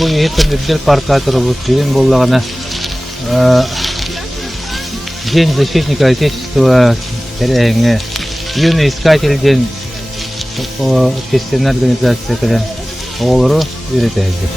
bu yehitler parka turubut film bollagana День защитника Отечества тереңе юный искатель ден общественная организация келен олору үйрөтөдү.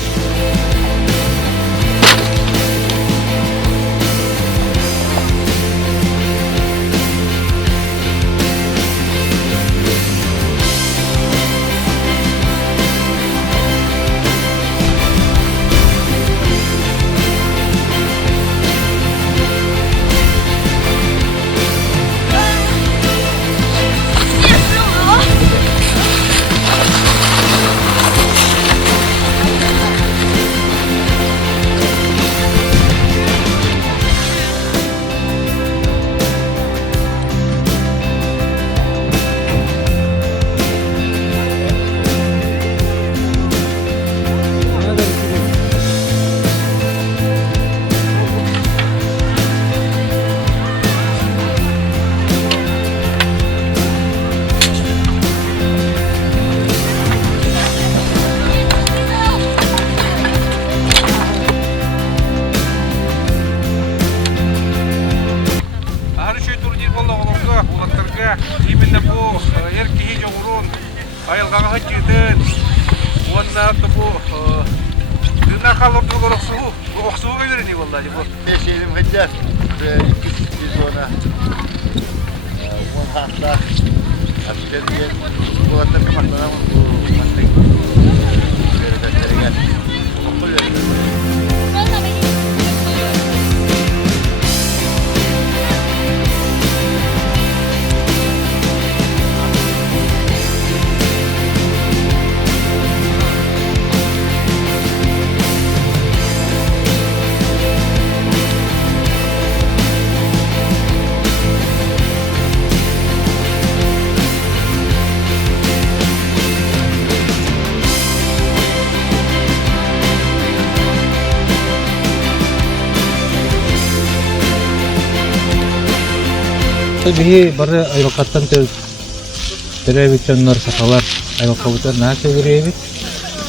Именно по эркиге жогурун айылгага хатчыдын уанна тобу дына калордулар оксуу келерини валлахи бу Бешелим хатчар 2 сезона он хатта аштерген булаттар камактанамын бу мантык бердерген Bihi bari ayrılkattan terevitçanlar sakalar ayrılkabutar nasa görevit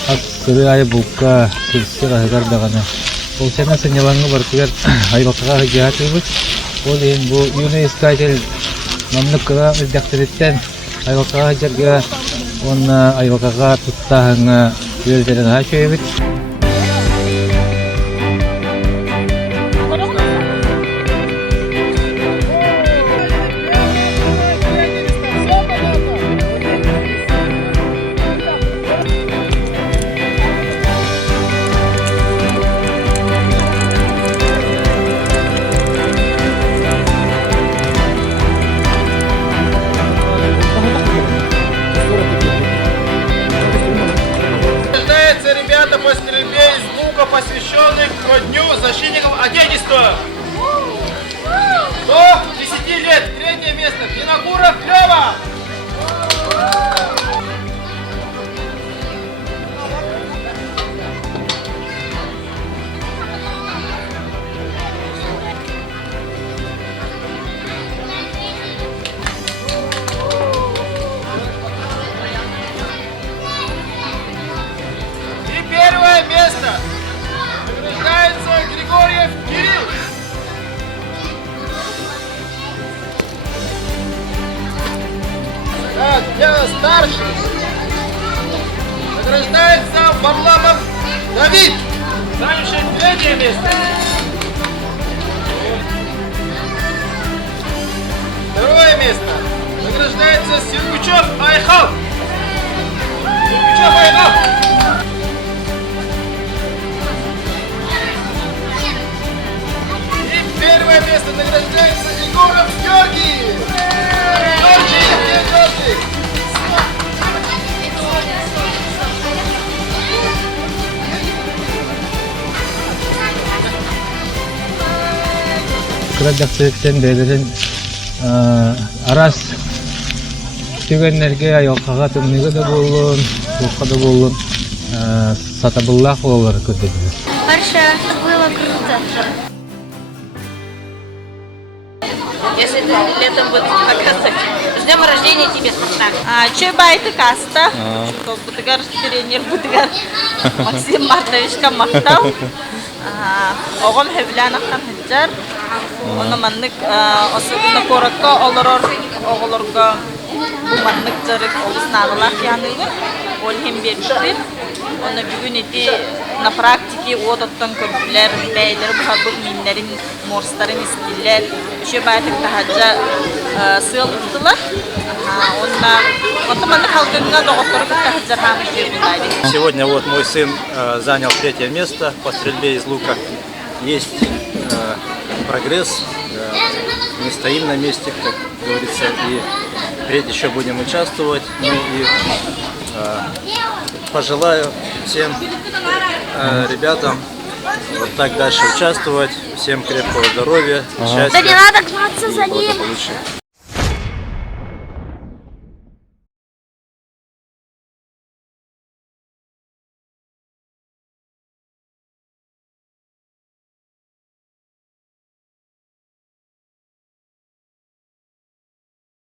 ak kırı ayı buka kilisi kahıgar dağına o sena senyalangı barkigar ayrılkaga hıcahat ebit o deyin bu yuni iskajel mamlık kıra özdaktiritten ayrılkaga hıcarga onna ayrılkaga tuttahına yölderen haşo ebit по стрельбе из лука, посвященных ко Дню защитников Отечества. До 10 лет, 3 место, Винокуров, Лёва. Первое место награждается Григорьев Кирилл. Так, для старших награждается Варламов Давид, занявший 3 место. Второе место награждается Сергучев Айхал. Сергучев Айхал. Первое место награждается Егоров Георгий. Георгий. Kıradakçılıktan berilen aras tügenlerge ayolkaga tümnüge de bolun, soğukka da bolun, satabıllah olur kötüdür. Хорошо, было круто. Если ты летом будешь показывать. С днем рождения тебе, Спартак. Че байты каста? Бутыгар тренер Бутыгар Максим Мартович Камахтау. Оғым хевлянақтан хыджар. Оны маннык особенно коракка олорор оғылорга маннык жарык олысналылақ янығын. Ол хем бердіктер. Оны бүгін еті на практике ототтан көрділер, бәйлер бұхабық минлерін, морстарын істілер. Үші байтық тахаджа сыл ұқтылар. Сегодня вот мой сын занял 3-е место по стрельбе из лука. Есть прогресс, не стоим на месте, как говорится, и впредь еще будем участвовать. Ну и пожелаю всем ребятам вот так дальше участвовать. Всем крепкого здоровья, счастья. Да не надо гнаться за ним. Получше.